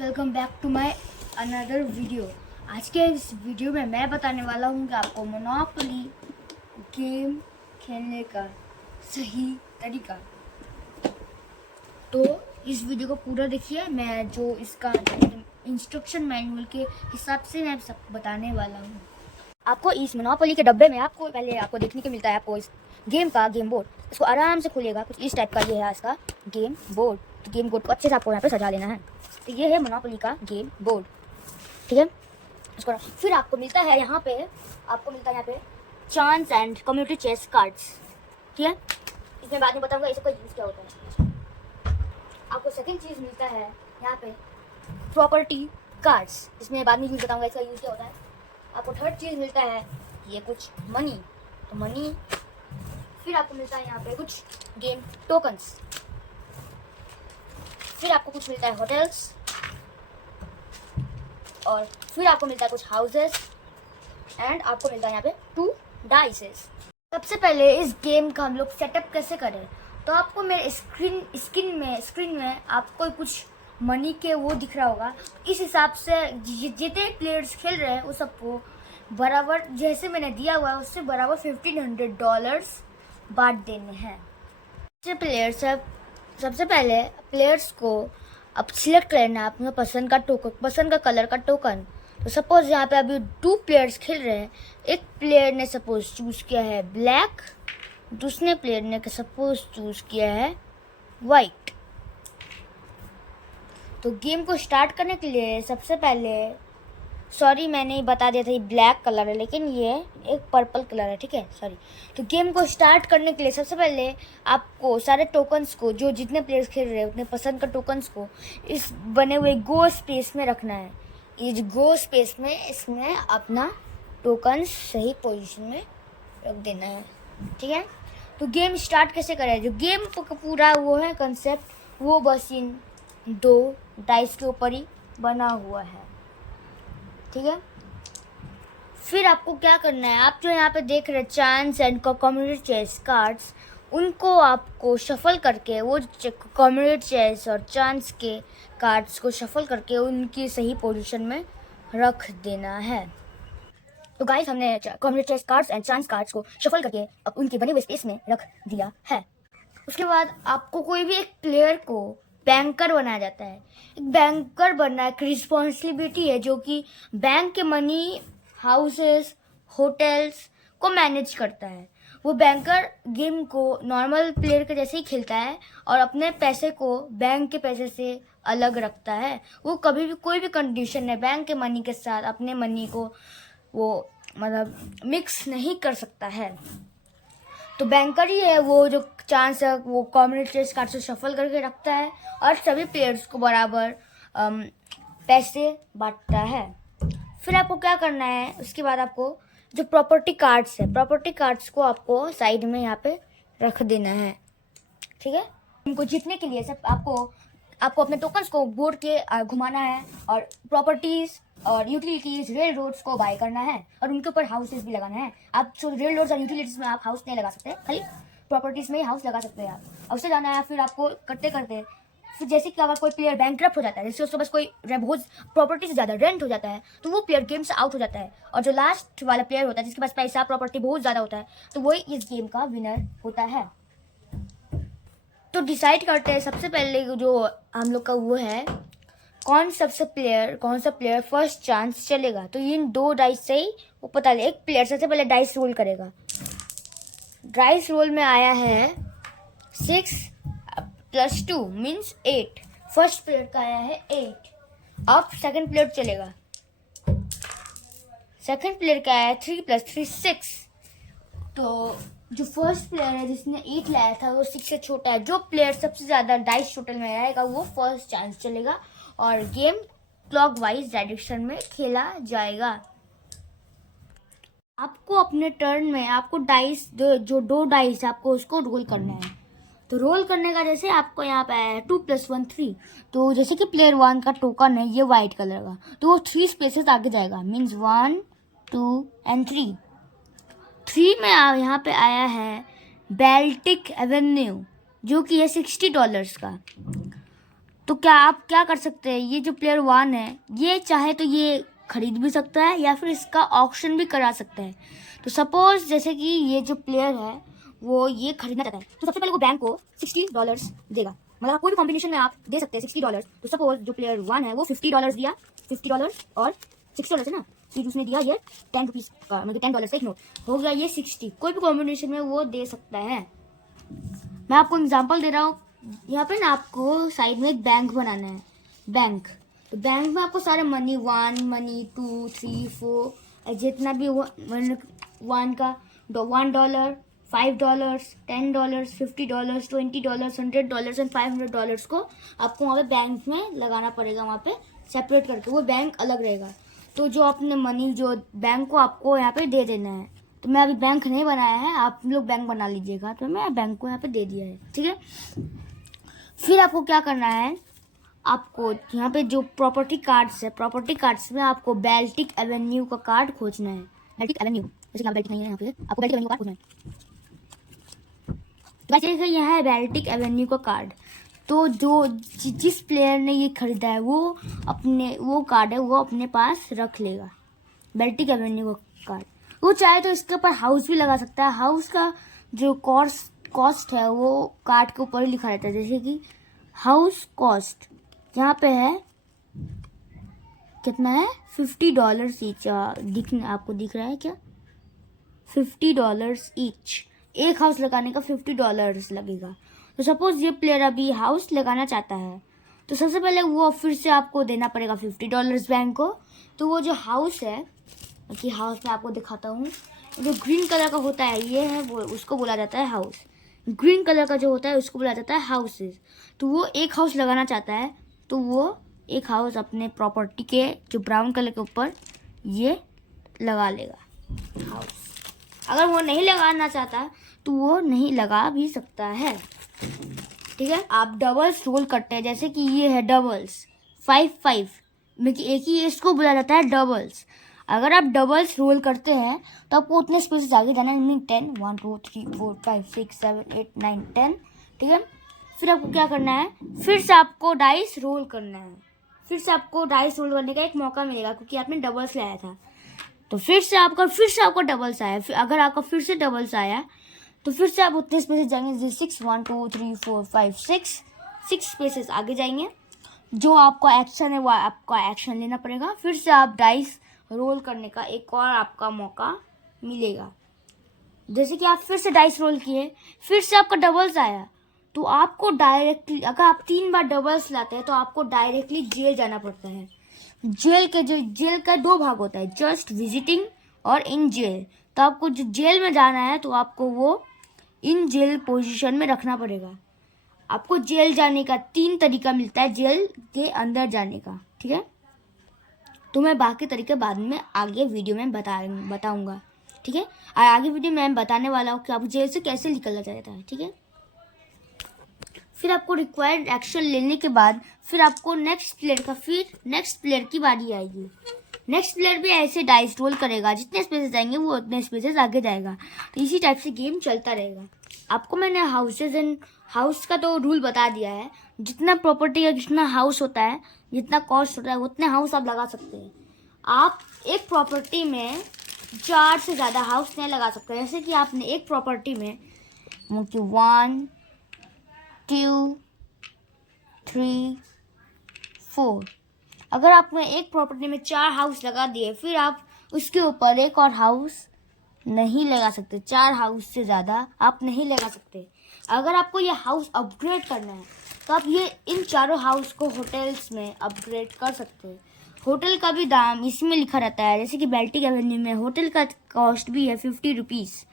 Welcome back to my another video. आज के इस वीडियो में मैं बताने वाला हूँ कि आपको मोनोपोली गेम खेलने का सही तरीका। तो इस वीडियो को पूरा देखिए। मैं जो इसका इंस्ट्रक्शन मैनुअल के हिसाब से मैं सब बताने वाला हूँ। आपको इस मोनोपोली के डब्बे में पहले आपको देखने को मिलता है आपको इस गेम का गेम बोर्ड। इसको आराम से खोलिएगा, कुछ इस टाइप का ये है इसका गेम बोर्ड। तो गेम बोर्ड को अच्छे से आपको यहाँ पे सजा लेना है। तो ये है मोनोपोली का गेम बोर्ड, ठीक है। इसको फिर आपको मिलता है यहाँ पे chance and community chest cards, ठीक है। इसमें बाद में बताऊंगा इसका यूज़ क्या होता है। आपको सेकंड चीज़ मिलता है यहाँ पे प्रॉपर्टी कार्ड्स, इसमें बाद में यूज़ बताऊंगा इसका यूज़ क्या होता है। आपको थर्ड चीज़ मिलता है ये कुछ मनी, तो मनी। फिर आपको मिलता है यहाँ पे कुछ गेम टोकन्स। फिर आपको कुछ मिलता है होटल्स, और फिर आपको मिलता है कुछ हाउसेस, एंड आपको मिलता है यहाँ पे 2 डाइसेस। सबसे पहले इस गेम का हम लोग सेटअप कैसे करें, तो आपको मेरे स्क्रीन में आपको कुछ मनी के वो दिख रहा होगा। इस हिसाब से जितने प्लेयर्स खेल रहे हैं उस सबको बराबर, जैसे मैंने दिया हुआ है उससे बराबर $1500 बांट देने हैं। सबसे पहले प्लेयर्स को अब सिलेक्ट करना है अपना पसंद का कलर का टोकन। तो सपोज यहाँ पे अभी 2 प्लेयर्स खेल रहे हैं। एक प्लेयर ने सपोज चूज किया है ब्लैक, दूसरे प्लेयर ने सपोज चूज किया है वाइट। तो गेम को स्टार्ट करने के लिए सबसे पहले, सॉरी मैंने बता दिया था ये ब्लैक कलर है लेकिन ये एक पर्पल कलर है, ठीक है, सॉरी। तो गेम को स्टार्ट करने के लिए सबसे पहले आपको सारे टोकन्स को, जो जितने प्लेयर्स खेल रहे हैं उतने पसंद का टोकन्स को इस बने हुए गो स्पेस में रखना है। इस गो स्पेस में इसमें अपना टोकन्स सही पोजीशन में रख देना है, ठीक है। तो गेम स्टार्ट कैसे करें, जो गेम पूरा वो है कंसेप्ट, वो बस इन 2 डाइस के ऊपर ही बना हुआ है, ठीक है। फिर आपको क्या करना है, आप जो यहाँ पे देख रहे हैं chance and community chest cards, उनको आपको शफल करके, वो कम्युनिटी चेस और चांस के कार्ड्स को शफल करके उनकी सही पोजीशन में रख देना है। तो गाइस हमने community chest cards and chance cards को शफल करके अब उनके बने हुए स्पेस में रख दिया है। उसके बाद आपको कोई भी एक प्लेयर को बैंकर बनाया जाता है। एक बैंकर बनना एक रिस्पॉन्सिबिलिटी है जो कि बैंक के मनी, हाउसेस, होटल्स को मैनेज करता है। वो बैंकर गेम को नॉर्मल प्लेयर के जैसे ही खेलता है और अपने पैसे को बैंक के पैसे से अलग रखता है। वो कभी भी कोई भी कंडीशन है बैंक के मनी के साथ अपने मनी को वो मतलब मिक्स नहीं कर सकता है। तो बैंकर ही है वो जो चांस है वो कम्युनिटी चेस कार्ड से शफल करके रखता है और सभी प्लेयर्स को बराबर पैसे बांटता है। फिर आपको क्या करना है, उसके बाद आपको जो प्रॉपर्टी कार्ड्स है, प्रॉपर्टी कार्ड्स को आपको साइड में यहाँ पे रख देना है, ठीक है। उनको जीतने के लिए सब आपको अपने टोकन्स को बोर्ड के घुमाना है और प्रॉपर्टीज और यूटिलिटीज, रेल रोड्स को बाय करना है और उनके ऊपर हाउसेस भी लगाना है। आप रेल रोड्स और यूटिलिटीज में आप हाउस नहीं लगा सकते, खाली प्रॉपर्टीज में ही हाउस लगा सकते हैं आप। और उससे जाना है। फिर आपको करते करते फिर जैसे कि अगर कोई प्लेयर बैंकरप्ट हो जाता है, जैसे उसके पास कोई बहुत प्रॉपर्टी से ज़्यादा रेंट हो जाता है, तो वो प्लेयर गेम से आउट हो जाता है। और जो लास्ट वाला प्लेयर होता है जिसके पास पैसा प्रॉपर्टी बहुत ज़्यादा होता है, तो वही इस गेम का विनर होता है। तो डिसाइड करते हैं सबसे पहले जो हम लोग का वो है कौन सा प्लेयर फर्स्ट चांस चलेगा। तो इन 2 डाइस से ही वो पता ले। एक प्लेयर सबसे पहले डाइस रोल करेगा। डाइस रोल में आया है 6 + 2 मीन्स 8। फर्स्ट प्लेयर का आया है 8। अब सेकंड प्लेयर चलेगा। सेकंड प्लेयर का आया है 3 + 3 6। तो जो फर्स्ट प्लेयर है जिसने 8 लाया था वो 6 से छोटा है। जो प्लेयर सबसे ज़्यादा डाइस टोटल में आएगा वो फर्स्ट चांस चलेगा और गेम क्लॉकवाइज डायरेक्शन में खेला जाएगा। आपको अपने टर्न में आपको डाइस जो 2 डाइस आपको उसको रोल करना है। तो रोल करने का जैसे आपको यहाँ पे आया है 2 + 1 3। तो जैसे कि प्लेयर 1 का टोकन है ये वाइट कलर का, तो वो 3 स्पेसेस आगे जाएगा, मीन्स 1 2 एंड 3। 3 में यहाँ पे आया है बेल्टिक एवेन्यू जो कि है $60 का। तो क्या आप क्या कर सकते हैं, ये जो प्लेयर 1 है ये चाहे तो ये खरीद भी सकता है या फिर इसका ऑक्शन भी करा सकता है। तो सपोज जैसे कि ये जो प्लेयर है वो ये खरीदना चाहता है, तो सबसे पहले वो बैंक को $60 देगा। मतलब कोई भी कॉम्बिनेशन में आप दे सकते हैं $60। तो सपोज जो प्लेयर 1 है वो $50 दिया, $50 और $60 है ना, फिर उसने दिया ये ₹10 का, मतलब $10 का एक नोट हो गया, ये 60। कोई भी कॉम्बिनेशन में वो दे सकता है। मैं आपको एग्जांपल दे रहा हूँ। यहाँ पे ना आपको साइड में एक बैंक बनाना है, बैंक। तो बैंक में आपको सारे मनी 1, मनी 2, 3, 4 जितना भी 1 का $1, $5, $10, $50, $20, $100 एंड $500 को आपको वहाँ पे बैंक में लगाना पड़ेगा, वहाँ पे सेपरेट करके, वो बैंक अलग रहेगा। तो जो अपने मनी जो बैंक को आपको यहाँ पे दे देना है। तो मैं अभी बैंक नहीं बनाया है, आप लोग बैंक बना लीजिएगा। तो मैं बैंक को यहाँ पे दे दिया है, ठीक है। फिर आपको क्या करना है, आपको यहाँ पे जो प्रॉपर्टी कार्ड्स है, प्रॉपर्टी कार्ड्स में आपको बेल्टिक एवेन्यू का कार्ड खोजना है। बेल्टिक एवेन्यू, जैसे कि आप बेल्टिक नहीं है यहाँ पे, आपको बेल्टिक एवेन्यू का कार्ड खोजना है। वैसे यहाँ है बेल्टिक एवेन्यू का कार्ड। तो जो जिस प्लेयर ने ये खरीदा है वो अपने वो कार्ड है वो अपने पास रख लेगा, बेल्टिक एवेन्यू का कार्ड। वो चाहे तो इसके ऊपर हाउस भी लगा सकता है। हाउस का जो कॉस्ट है वो कार्ड के ऊपर ही लिखा रहता है, जैसे कि हाउस कॉस्ट यहाँ पे है, कितना है, $50 ईच। आपको दिख रहा है क्या, $50 ईच। एक हाउस लगाने का $50 लगेगा। तो सपोज ये प्लेयर अभी हाउस लगाना चाहता है, तो सबसे पहले वो फिर से आपको देना पड़ेगा $50 बैंक को। तो वो जो हाउस है, कि हाउस में आपको दिखाता हूँ, जो ग्रीन कलर का होता है ये है, वो उसको बोला जाता है हाउस। ग्रीन कलर का जो होता है उसको बोला जाता है हाउसेस। तो वो एक हाउस लगाना चाहता है, तो वो एक हाउस अपने प्रॉपर्टी के जो ब्राउन कलर के ऊपर ये लगा लेगा हाउस। अगर वो नहीं लगाना चाहता तो वो नहीं लगा भी सकता है, ठीक है। आप डबल्स रोल करते हैं, जैसे कि ये है डबल्स 5-5 में, कि एक ही इसको बोला जाता है डबल्स। अगर आप डबल्स रोल करते हैं तो आपको उतने स्पेसेस आगे जाना है, 10 1 2 3 4 5 6 7 8 9 10, ठीक है। फिर आपको क्या करना है, फिर से आपको डाइस रोल करना है। फिर से आपको डाइस रोल करने का एक मौका मिलेगा, क्योंकि आपने डबल्स लाया था। तो फिर से आपका डबल्स आया। फिर अगर आपका फिर से डबल्स आया तो फिर से आप उतने स्पेसेस जाएंगे, 6 1 2 3 4 5 6 स्पेसेस आगे जाएंगे। जो आपका एक्शन है वो आपका एक्शन लेना पड़ेगा। फिर से आप डाइस रोल करने का एक और आपका मौका मिलेगा। जैसे कि आप फिर से डाइस रोल किए, फिर से आपका डबल्स आया, तो आपको डायरेक्टली, अगर आप 3 बार डबल्स लाते हैं तो आपको डायरेक्टली जेल जाना पड़ता है। जेल का 2 भाग होता है, जस्ट विजिटिंग और इन जेल। तो आपको जो जेल में जाना है तो आपको वो इन जेल पोजीशन में रखना पड़ेगा। आपको जेल जाने का 3 तरीका मिलता है, जेल के अंदर जाने का, ठीक है। तो मैं बाकी तरीके बाद में आगे वीडियो में बताऊंगा, ठीक है। और आगे वीडियो में बताने वाला हूँ कि आप जेल से कैसे निकलना चाहता है, ठीक है। फिर आपको रिक्वायर्ड एक्शन लेने के बाद फिर आपको नेक्स्ट प्लेयर की बारी आएगी। नेक्स्ट प्लेयर भी ऐसे डाइस रोल करेगा, जितने स्पेसेस आएंगे वो उतने स्पेसेस आगे जाएगा। तो इसी टाइप से गेम चलता रहेगा। आपको मैंने हाउस का तो रूल बता दिया है। जितना प्रॉपर्टी का जितना हाउस होता है, जितना कॉस्ट होता है, उतने हाउस आप लगा सकते हैं। आप एक प्रॉपर्टी में 4 से ज़्यादा हाउस नहीं लगा सकते। जैसे कि आपने एक प्रॉपर्टी में 1 2 3 4, अगर आपने एक प्रॉपर्टी में 4 हाउस लगा दिए, फिर आप उसके ऊपर एक और हाउस नहीं लगा सकते। 4 हाउस से ज़्यादा आप नहीं लगा सकते। अगर आपको ये हाउस अपग्रेड करना है तो आप ये इन चारों हाउस को होटल्स में अपग्रेड कर सकते हैं। होटल का भी दाम इसमें लिखा रहता है, जैसे कि बेल्टिक एवेन्यू में होटल का कॉस्ट भी है ₹50।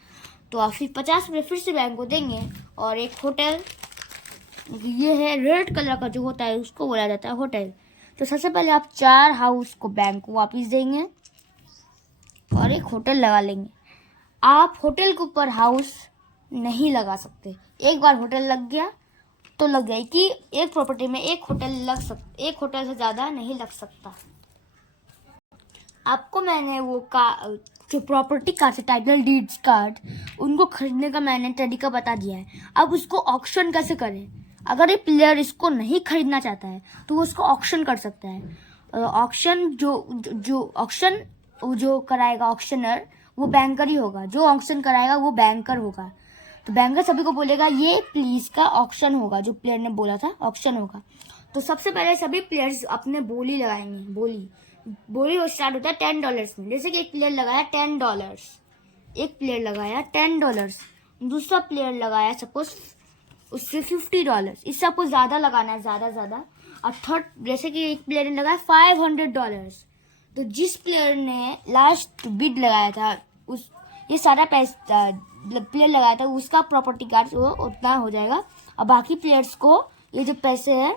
तो आप फिर ₹50 फिर से बैंक को देंगे और एक होटल, ये है रेड कलर का जो होता है उसको बोला जाता है होटल। तो सबसे पहले आप 4 हाउस को बैंक को वापस देंगे और एक होटल लगा लेंगे। आप होटल के ऊपर हाउस नहीं लगा सकते। एक बार होटल लग गया तो लग गया, कि एक प्रॉपर्टी में एक होटल से ज़्यादा नहीं लग सकता। आपको मैंने जो प्रॉपर्टी कार्ड है, टाइटल डीड्स कार्ड, उनको खरीदने का मैंने तरीका बता दिया है। अब उसको ऑक्शन कैसे करें, अगर ये प्लेयर इसको नहीं खरीदना चाहता है तो वो उसको ऑक्शन कर सकता है। ऑक्शन जो कराएगा ऑक्शनर वो बैंकर ही होगा, जो ऑक्शन कराएगा वो बैंकर होगा। तो बैंकर सभी को बोलेगा ये प्लीज का ऑक्शन होगा, जो प्लेयर ने बोला था ऑक्शन होगा। तो सबसे पहले सभी प्लेयर्स अपने बोली लगाएंगे। बोली वो स्टार्ट होता है $10 में। जैसे कि एक प्लेयर लगाया $10, एक प्लेयर लगाया $10, दूसरा प्लेयर लगाया सपोज उससे $50। इससे आपको ज्यादा लगाना है, ज्यादा। और थर्ड जैसे कि एक प्लेयर ने लगाया $500, तो जिस प्लेयर ने लास्ट बिड लगाया था उस ये सारा पैसा प्लेयर लगाया था उसका प्रॉपर्टी कार्ड वो उतना हो जाएगा, और बाकी प्लेयर्स को ये जो पैसे हैं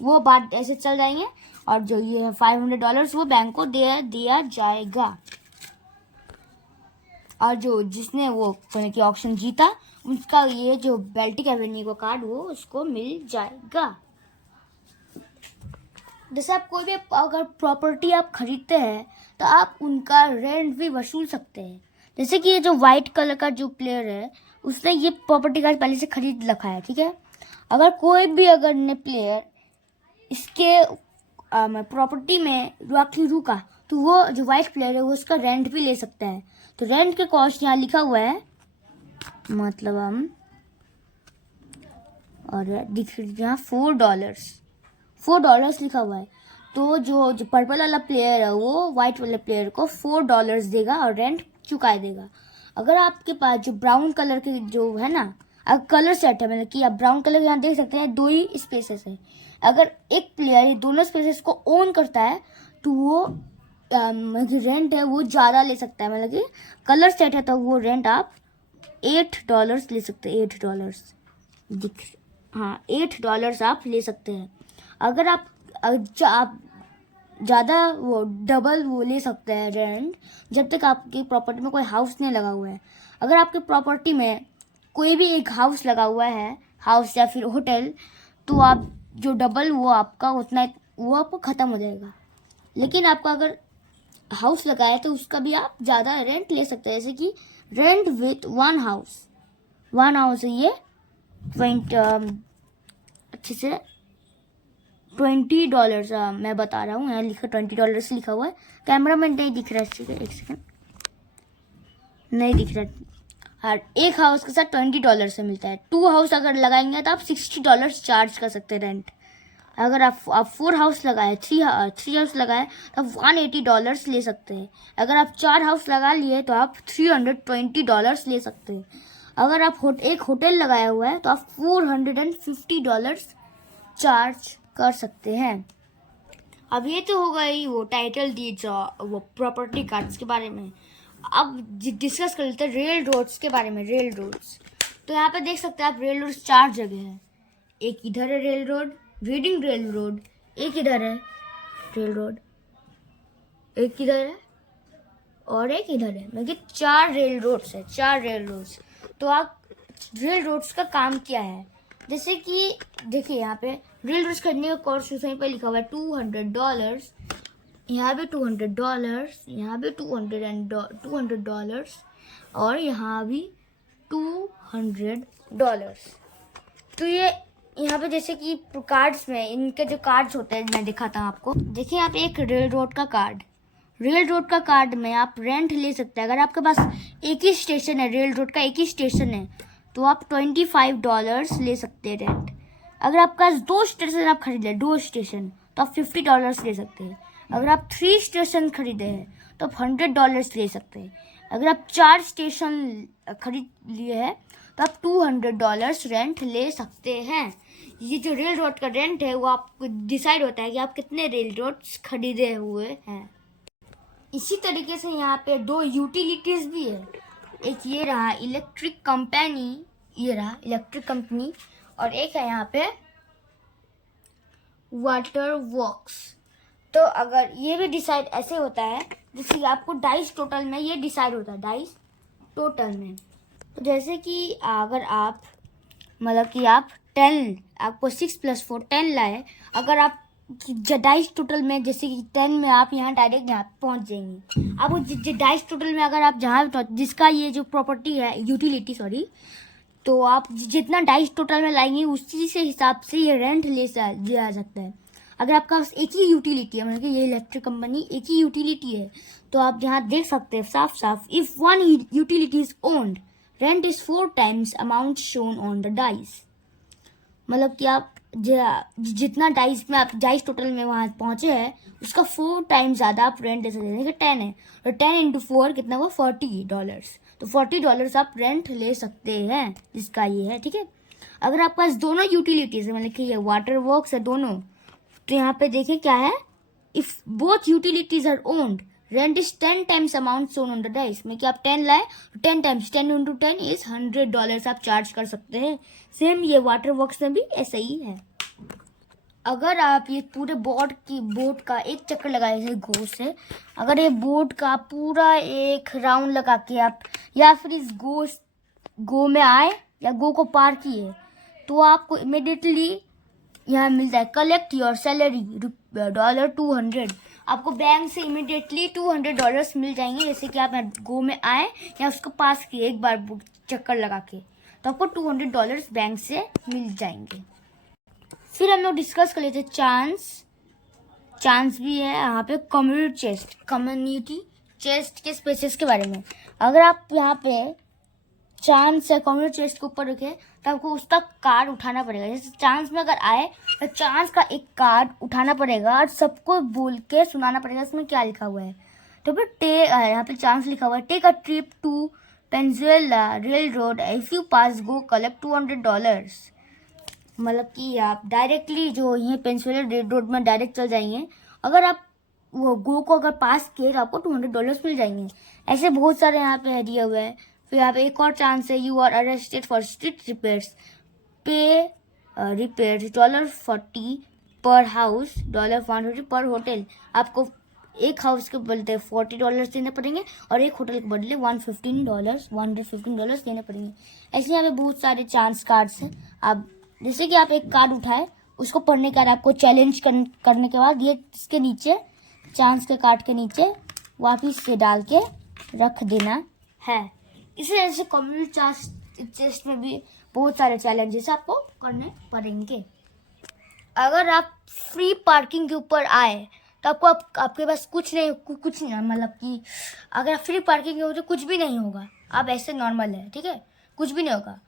वो बाद ऐसे चल जाएंगे, और जो ये है $500 वो बैंक को दे दिया जाएगा। और जो जिसने वो की ऑक्शन जीता उसका ये जो बेल्टिक एवेन्यू का कार्ड वो उसको मिल जाएगा। जैसे आप कोई भी अगर प्रॉपर्टी आप खरीदते हैं तो आप उनका रेंट भी वसूल सकते हैं। जैसे कि ये जो व्हाइट कलर का जो प्लेयर है उसने ये प्रॉपर्टी कार्ड पहले से खरीद रखा है, ठीक है। अगर कोई भी अगर ने प्लेयर इसके प्रॉपर्टी में आखिर रुका तो वो जो व्हाइट प्लेयर है वो उसका रेंट भी ले सकता है। तो रेंट के कॉस्ट यहाँ लिखा हुआ है, मतलब हम और यहाँ $4 लिखा हुआ है। तो जो पर्पल वाला प्लेयर है वो व्हाइट वाले प्लेयर को $4 देगा और रेंट चुका देगा। अगर आपके पास जो ब्राउन कलर के जो है ना, अगर कलर सेट है, मतलब कि आप ब्राउन कलर यहाँ देख सकते हैं 2 ही स्पेसेस है। अगर एक प्लेयर दोनों स्पेसेस को ओन करता है तो वो रेंट है वो ज़्यादा ले सकता है। मतलब कि कलर सेट है तो वो रेंट आप $8 ले सकते हैं। $8 आप ले सकते हैं। अगर आप ज़्यादा वो डबल वो ले सकते हैं रेंट, जब तक आपकी प्रॉपर्टी में कोई हाउस नहीं लगा हुआ है। अगर आपके प्रॉपर्टी में कोई भी एक हाउस लगा हुआ है, हाउस या फिर होटल, तो आप जो डबल वो आपका उतना वो आपको ख़त्म हो जाएगा। लेकिन आपका अगर हाउस लगा है तो उसका भी आप ज़्यादा रेंट ले सकते हैं। जैसे कि रेंट विथ वन हाउस है ये अच्छे से $20 मैं बता रहा हूँ, यहाँ लिखा $20 लिखा हुआ है। कैमरा में नहीं दिख रहा है, ठीक है, एक सेकंड, नहीं दिख रहा। और एक हाउस के साथ $20 से मिलता है। 2 हाउस अगर लगाएंगे तो आप $60 चार्ज कर सकते हैं रेंट। अगर आप 4 हाउस लगाए, 3 हाउस लगाए तो आप $180 ले सकते हैं। अगर आप 4 हाउस लगा लिए तो आप $320 ले सकते हैं। अगर आप एक होटल लगाया हुआ है तो आप $450 चार्ज कर सकते हैं। अब ये तो हो गई वो टाइटल डीड्स और वो प्रॉपर्टी कार्ड्स के बारे में। अब डिस्कस कर लेते हैं रेल रोड्स के बारे में। रेल रोड्स तो यहाँ पे देख सकते हैं आप, रेल रोड्स 4 जगह है। एक इधर है rail road, reading rail road, एक इधर है रेल रोड, एक इधर है और एक इधर है। मतलब 4 रेल रोड्स है, 4 रेल रोड्स। तो आप रेल रोड्स का काम क्या है, जैसे कि देखिए यहाँ पे रेल रोड्स खरीदने का कॉस्ट वहीं पर लिखा हुआ है $200, यहाँ पे $200, यहाँ पे $200 और यहाँ भी $200। तो ये यहाँ पे जैसे कि कार्ड्स में इनके जो कार्ड्स होते हैं मैं दिखाता हूँ आपको। देखिए यहाँ पे एक रेल रोड का कार्ड में आप रेंट ले सकते हैं। अगर आपके पास एक ही स्टेशन है, रेल रोड का एक ही स्टेशन है, तो आप $25 ले सकते हैं रेंट। अगर आपके पास 2 स्टेशन आप खरीदे, 2 स्टेशन, तो आप $50 ले सकते हैं। अगर आप 3 स्टेशन खरीदे हैं तो आप $100 ले सकते हैं। अगर आप 4 स्टेशन खरीद लिए हैं तो आप $200 रेंट ले सकते हैं। ये जो रेल रोड का रेंट है वो आपको डिसाइड होता है कि आप कितने रेल रोड्स खरीदे हुए हैं। इसी तरीके से यहाँ पे 2 यूटिलिटीज भी है। एक ये रहा इलेक्ट्रिक कंपनी, और एक है यहाँ पे वाटर वर्क्स। तो अगर ये भी डिसाइड ऐसे होता है जैसे आपको डाइस टोटल में ये डिसाइड होता है, डाइस टोटल में। तो जैसे कि अगर आप मतलब कि आप 10, आपको 6 + 4 10 लाए, अगर आप डाइस टोटल में जैसे कि 10 में आप यहाँ डायरेक्ट यहाँ पहुँच जाएंगे। अब डाइस टोटल में अगर आप जहाँ जिसका ये जो प्रॉपर्टी है यूटिलिटी तो आप जितना डाइस टोटल में लाएंगे उसी से हिसाब से ये रेंट लिया सकता है। अगर आपका पास एक ही यूटिलिटी है, मतलब कि ये इलेक्ट्रिक कंपनी एक ही यूटिलिटी है, तो आप यहाँ देख सकते हैं साफ साफ, if one utility is owned rent is 4 times amount shown on the dice. मतलब कि आप जितना डाइस में आप डाइस टोटल में वहाँ पहुंचे हैं उसका 4 times ज़्यादा आप रेंट दे सकते हैं। 10 है तो 10 × 4 कितना हुआ, $40। तो $40 आप रेंट ले सकते हैं, जिसका ये है, ठीक है। अगर आपके पास दोनों यूटिलिटीज है, मतलब कि ये वाटर वर्क्स है दोनों, तो यहाँ पे देखिए क्या है, if both utilities are owned rent is 10 times amount shown on the dice. में कि आप 10 लाए तो 10 times 10 × 10 इज $100 आप चार्ज कर सकते हैं। सेम ये वाटर वर्क्स में भी ऐसा ही है। अगर आप ये पूरे बोट का एक चक्कर लगाए जैसे गो से, अगर ये बोट का पूरा एक राउंड लगा के आप या फिर इस गो में आए या गो को पार किए, तो आपको इमिडिएटली यहाँ मिलता है कलेक्ट योर सैलरी $200। आपको बैंक से इमिडिएटली $200 मिल जाएंगे। जैसे कि आप गो में आए या उसको पास किए एक बार चक्कर लगा के, तो आपको $200 बैंक से मिल जाएंगे। फिर हम लोग डिस्कस कर लेते चांस भी है यहाँ पे कम्युनिटी चेस्ट के स्पेसेस के बारे में। अगर आप यहाँ पे चांस है कम्युनिटी चेस्ट के ऊपर रखे तो आपको उसका कार्ड उठाना पड़ेगा। जैसे चांस में अगर आए तो चांस का एक कार्ड उठाना पड़ेगा और सबको बोल के सुनाना पड़ेगा इसमें क्या लिखा हुआ है। तो फिर यहाँ पे चांस लिखा हुआ है, take a trip to Pennsylvania railroad, if you pass go collect $200। मतलब कि आप डायरेक्टली जो ये पेंसिल रेड रोड में डायरेक्ट चल जाएंगे। अगर आप वो गो को अगर पास किए तो आपको $200 मिल जाएंगे। ऐसे बहुत सारे यहाँ पे दिए हुए हैं। फिर यहाँ पे एक और चांस है, you are arrested for street repairs, pay repairs $40 per house, $150 पर होटल। आपको एक हाउस के बदले $40 देने पड़ेंगे और एक होटल के बदले $115 देने पड़ेंगे। ऐसे यहाँ पे बहुत सारे चांस कार्ड्स हैं। आप जैसे कि आप एक कार्ड उठाए, उसको पढ़ने के बाद आपको चैलेंज करने के बाद ये इसके नीचे चांस के कार्ड के नीचे वापिस से डाल के रख देना है। इसी तरह से कम्युनिटी चेस्ट में भी बहुत सारे चैलेंजेस आपको करने पड़ेंगे। अगर आप फ्री पार्किंग के ऊपर आए तो आपके पास कुछ नहीं, मतलब कि अगर आप फ्री पार्किंग के हो तो कुछ भी नहीं होगा। आप ऐसे नॉर्मल है, ठीक है, कुछ भी नहीं होगा।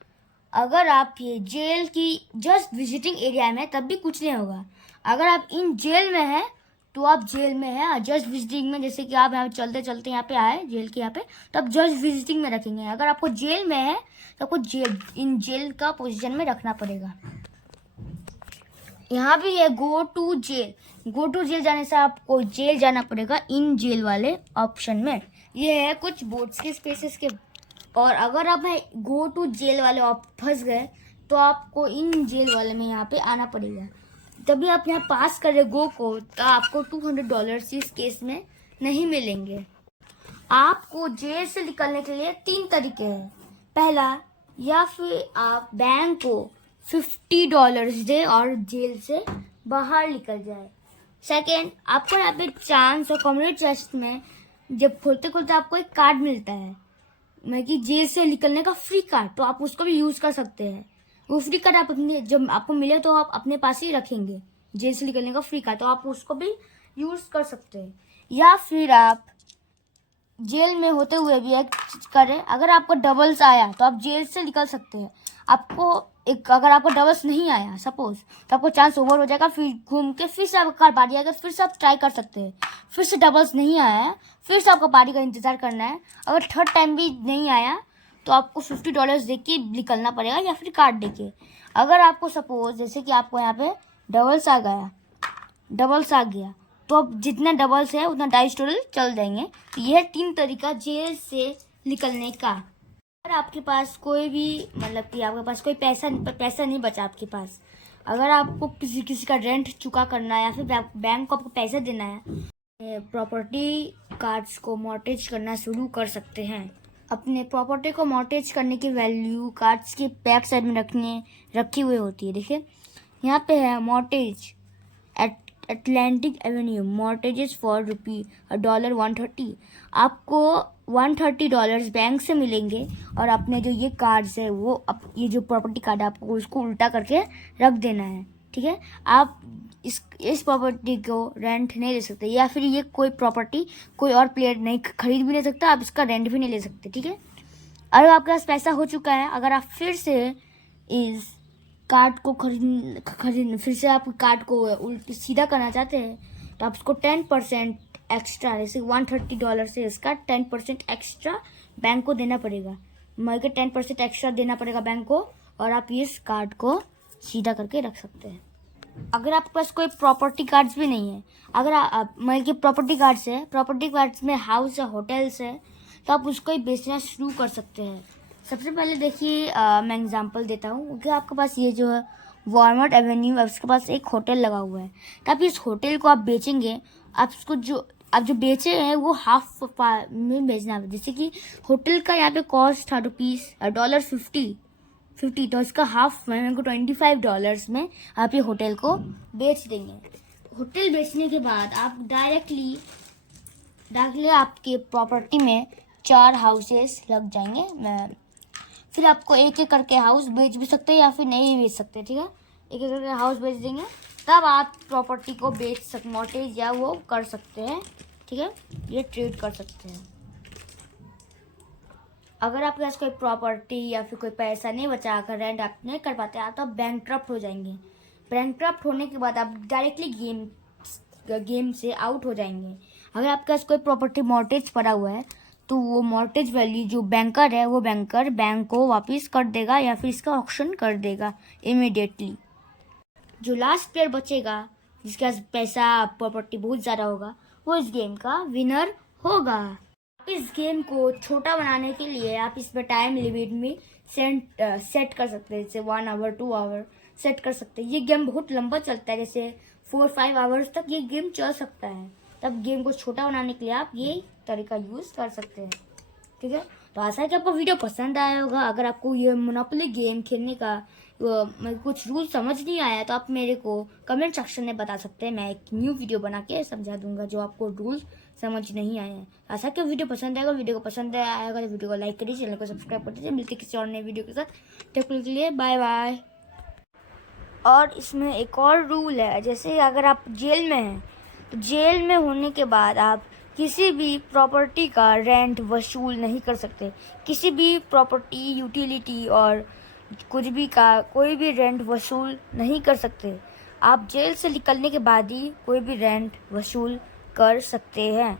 अगर आप ये जेल की जस्ट विजिटिंग एरिया में तब भी कुछ नहीं होगा। अगर आप इन जेल में हैं तो आप जेल में हैं, जस्ट विजिटिंग में, जैसे कि आप यहाँ चलते चलते यहाँ पे आए जेल के यहाँ पे, तो आप जस्ट विजिटिंग में रखेंगे। अगर आपको जेल में है तो आपको जेल का पोजीशन में रखना पड़ेगा। यहाँ भी है गो टू जेल जाने से आपको जेल जाना पड़ेगा इन जेल वाले ऑप्शन में। ये है कुछ बोर्ड्स के स्पेसेस के। और अगर आप गो टू जेल वाले आप फंस गए तो आपको इन जेल वाले में यहाँ पे आना पड़ेगा। तभी आप यहाँ पास कर रहे गो को, तो आपको $200 इस केस में नहीं मिलेंगे। आपको जेल से निकलने के लिए 3 तरीके हैं। पहला, या फिर आप बैंक को $50 दे और जेल से बाहर निकल जाए। सेकेंड, आपको यहाँ पे चांस और कम्युनिटी चेस्ट में जब खोलते खोलते आपको एक कार्ड मिलता है, मैं कि जेल से निकलने का फ्री कार्ड, तो आप उसको भी यूज़ कर सकते हैं। वो फ्री कार्ड आप अपने जब आपको मिले तो आप अपने पास ही रखेंगे, जेल से निकलने का फ्री कार्ड, तो आप उसको भी यूज़ कर सकते हैं। या फिर आप जेल में होते हुए भी एक करें, अगर आपको डबल्स आया तो आप जेल से निकल सकते हैं। अगर आपको डबल्स नहीं आया सपोज, तो आपको चांस ओवर हो जाएगा। फिर घूम के फिर से आपका बारी आएगा, फिर से आप ट्राई कर सकते हैं। फिर से डबल्स नहीं आया है, फिर से आपको बारी का इंतजार करना है। अगर थर्ड टाइम भी नहीं आया तो आपको $50 दे के निकलना पड़ेगा या फिर कार्ड दे के। अगर आपको सपोज जैसे कि आपको यहाँ पे डबल्स आ गया, तो अब जितना डबल्स है उतना डाइस टोटल चल जाएंगे। तो यह 3 तरीका जेल से निकलने का। अगर आपके पास कोई भी, मतलब कि आपके पास कोई पैसा नहीं बचा आपके पास, अगर आपको किसी का रेंट चुका करना है या फिर बैंक को आपको पैसा देना है, प्रॉपर्टी कार्ड्स को मॉर्टेज करना शुरू कर सकते हैं। अपने प्रॉपर्टी को मॉर्टेज करने की वैल्यू कार्ड्स के बैक साइड में रखी हुई होती है। देखिए यहाँ पे है मॉर्टेज अटलांटिक एवेन्यू मॉर्टेजेस फॉर $130। आपको $130 बैंक से मिलेंगे और अपने जो ये कार्ड्स है वो ये जो प्रॉपर्टी कार्ड है आपको उसको उल्टा करके रख देना है, ठीक है। आप इस प्रॉपर्टी को रेंट नहीं ले सकते, या फिर ये कोई प्रॉपर्टी कोई और प्लेयर नहीं खरीद भी नहीं सकता, आप इसका रेंट भी नहीं ले सकते, ठीक है। अगर आपके पास पैसा हो चुका है, अगर आप फिर से इस कार्ड को खरीद फिर से आप कार्ड को उल्टी सीधा करना चाहते हैं तो आप इसको 10% एक्स्ट्रा, जैसे $130 से इसका 10% एक्स्ट्रा बैंक को देना पड़ेगा। मगर के 10% एक्स्ट्रा देना पड़ेगा बैंक को, और आप इस कार्ड को सीधा करके रख सकते हैं। अगर आपके पास कोई प्रॉपर्टी कार्ड्स भी नहीं है, अगर आप मतलब कि प्रॉपर्टी कार्ड्स में हाउस या होटल्स है, तो आप उसको ही बेचना शुरू कर सकते हैं। सबसे पहले देखिए मैं एग्जांपल देता हूँ कि आपके पास ये जो है वॉलमार्ट एवेन्यू, आपके पास एक होटल लगा हुआ है, तो आप इस होटल को आप बेचेंगे। आप उसको आप जो बेचे हैं वो हाफ में बेचना है। जैसे कि होटल का यहाँ पे कॉस्ट था $50, तो इसका हाफ में मेरे को $25 में आप ये होटल को बेच देंगे। होटल बेचने के बाद आप डायरेक्टली आपके प्रॉपर्टी में 4 हाउसेस लग जाएंगे। फिर आपको एक एक करके हाउस बेच भी सकते हैं या फिर नहीं बेच सकते, ठीक है। एक एक करके हाउस बेच देंगे, तब आप प्रॉपर्टी को मॉर्टेज या वो कर सकते हैं, ठीक है। ये ट्रेड कर सकते हैं। अगर आपके पास कोई प्रॉपर्टी या फिर कोई पैसा नहीं बचा, अगर रेंट आप नहीं कर पाते आप तो बैंकक्रप्ट हो जाएंगे। बैंकक्रप्ट होने के बाद आप डायरेक्टली गेम से आउट हो जाएंगे। अगर आपके पास कोई प्रॉपर्टी मॉर्टेज पड़ा हुआ है तो वो मॉर्टेज वैल्यू जो बैंकर है वो बैंकर बैंक को वापस कर देगा या फिर इसका ऑक्शन कर देगा इमीडिएटली। जो लास्ट प्लेयर बचेगा जिसके पास पैसा प्रॉपर्टी बहुत ज़्यादा होगा वो इस गेम का विनर होगा। इस गेम को छोटा बनाने के लिए आप इसमें टाइम लिमिट में सेट कर सकते हैं, जैसे 1 आवर 2 आवर सेट कर सकते हैं। ये गेम बहुत लंबा चलता है, जैसे 4-5 आवर्स तक ये गेम चल सकता है। तब गेम को छोटा बनाने के लिए आप ये तरीका यूज़ कर सकते हैं, ठीक है। तो आशा है कि आपको वीडियो पसंद आया होगा। अगर आपको ये मोनोपोली गेम खेलने का कुछ रूल समझ नहीं आया तो आप मेरे को कमेंट सेक्शन में बता सकते हैं। मैं एक न्यू वीडियो बना के समझा दूंगा जो आपको रूल समझ नहीं आए हैं। आशा कि वीडियो पसंद आएगा। वीडियो को पसंद आएगा तो वीडियो को लाइक करिए, चैनल को सब्सक्राइब कर दीजिए। मिलते किसी और नए वीडियो के साथ, तब तक के लिए बाय बाय। और इसमें एक और रूल है, जैसे अगर आप जेल में हैं तो जेल में होने के बाद आप किसी भी प्रॉपर्टी का रेंट वसूल नहीं कर सकते। किसी भी प्रॉपर्टी, यूटिलिटी और कुछ भी का कोई भी रेंट वसूल नहीं कर सकते। आप जेल से निकलने के बाद ही कोई भी रेंट वसूल कर सकते हैं।